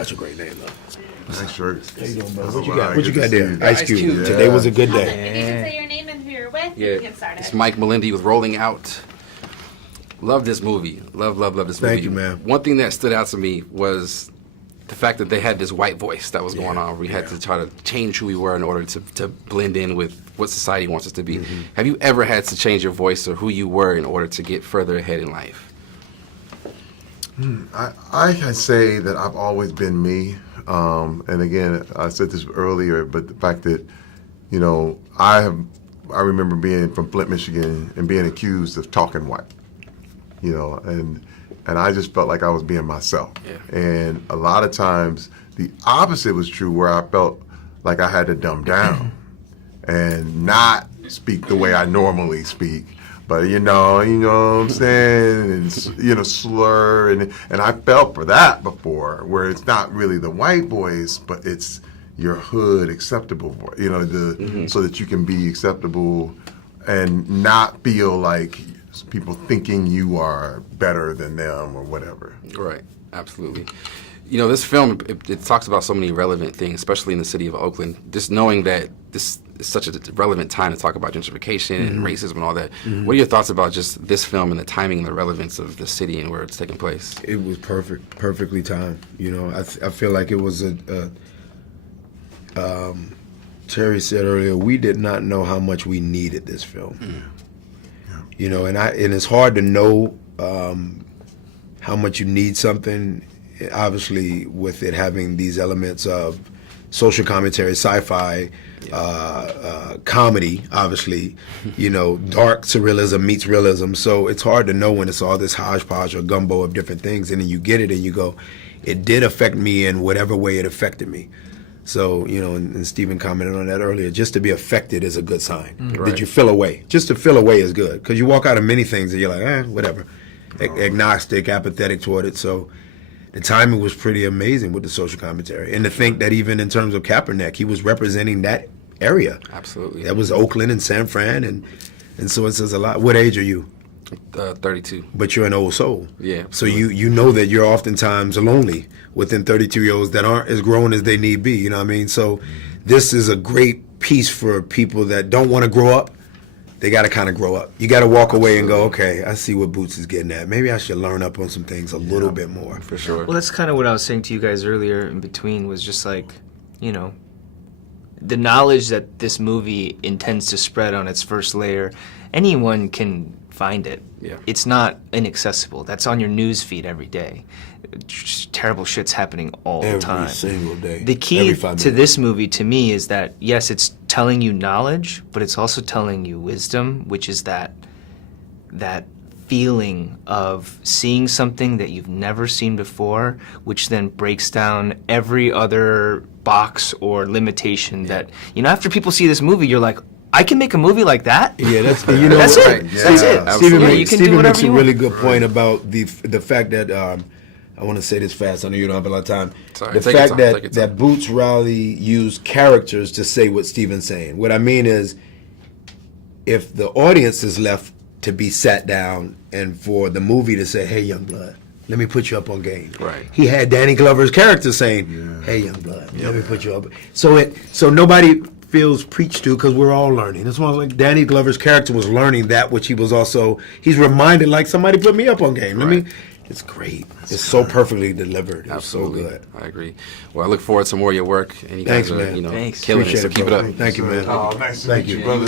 Such a great name, though. Nice shirt. How you doing, brother? What you got? What you got there? Ice Cube. Yeah. Today was a good day. If you can say your name and who you're with, we can get started. It's Mike Melindy with Rolling Out. Love this movie. Love this movie. Thank you, man. One thing that stood out to me was the fact that they had this white voice that was going on. We had to try to change who we were in order to blend in with what society wants us to be. Mm-hmm. Have you ever had to change your voice or who you were in order to get further ahead in life? I can say that I've always been me. And again, I said this earlier, but the fact that, you know, I remember being from Flint, Michigan, and being accused of talking white, you know, and I just felt like I was being myself. Yeah. And a lot of times the opposite was true, where I felt like I had to dumb down and not speak the way I normally speak. But you know what I'm saying, and you know, slur, and I felt for that before, where it's not really the white voice, but it's your hood acceptable voice, you know, so that you can be acceptable and not feel like people thinking you are better than them or whatever. Right, absolutely. You know, this film, it talks about so many relevant things, especially in the city of Oakland. Just knowing that this is such a relevant time to talk about gentrification and racism and all that. What are your thoughts about just this film and the timing and the relevance of the city and where it's taking place? It was perfectly timed. You know, I feel like it was Terry said earlier, we did not know how much we needed this film. You know, and it's hard to know how much you need something. Obviously, with it having these elements of social commentary, sci-fi, comedy, obviously, you know, dark surrealism meets realism. So it's hard to know when it's all this hodgepodge or gumbo of different things, and then you get it and you go, it did affect me in whatever way it affected me. So, you know, and Stephen commented on that earlier, just to be affected is a good sign. Right. Did you feel away? Just to feel away is good, because you walk out of many things and you're like, whatever, agnostic, apathetic toward it. So the timing was pretty amazing with the social commentary. And to think that even in terms of Kaepernick, he was representing that area. Absolutely. That was Oakland and San Fran, and so it says a lot. What age are you? 32. But you're an old soul. Yeah. So you know that you're oftentimes lonely within 32-year-olds that aren't as grown as they need be, you know what I mean? So this is a great piece for people that don't want to grow up. They got to kind of grow up. You got to walk away and go, okay, I see what Boots is getting at. Maybe I should learn up on some things a little bit more. For sure. Well, that's kind of what I was saying to you guys earlier in between, was just like, you know, the knowledge that this movie intends to spread on its first layer, anyone can find it. Yeah. It's not inaccessible. That's on your news feed every day. Just terrible shit's happening all the time. Every single day. The key to this movie, to me, is that, yes, it's telling you knowledge, but it's also telling you wisdom, which is that feeling of seeing something that you've never seen before, which then breaks down every other box or limitation that, you know, after people see this movie, you're like, I can make a movie like that? Yeah, that's, you know, that's it. Yeah. That's it. Stephen, Yeah, you can do Stephen whatever makes a you really want. good point about the fact that, I want to say this fast, I know you don't have a lot of time. Sorry, The take your fact time, take your that time. Boots Riley used characters to say what Stephen's saying. What I mean is, if the audience is left to be sat down and for the movie to say, hey, young blood, let me put you up on game. Right. He had Danny Glover's character saying, hey, young blood, let me put you up. So nobody feels preached to, because we're all learning. It's almost like Danny Glover's character was learning that which he was also, he's reminded, like, somebody put me up on game. It's great. It's so perfectly delivered. It's Absolutely. so good. I agree. Well, I look forward to more of your work. And you Thanks, guys are, man. you know, Thanks. killing it. Appreciate So it, keep it brother. up. Thank you, man. Oh, nice to Thank meet you. you, brother.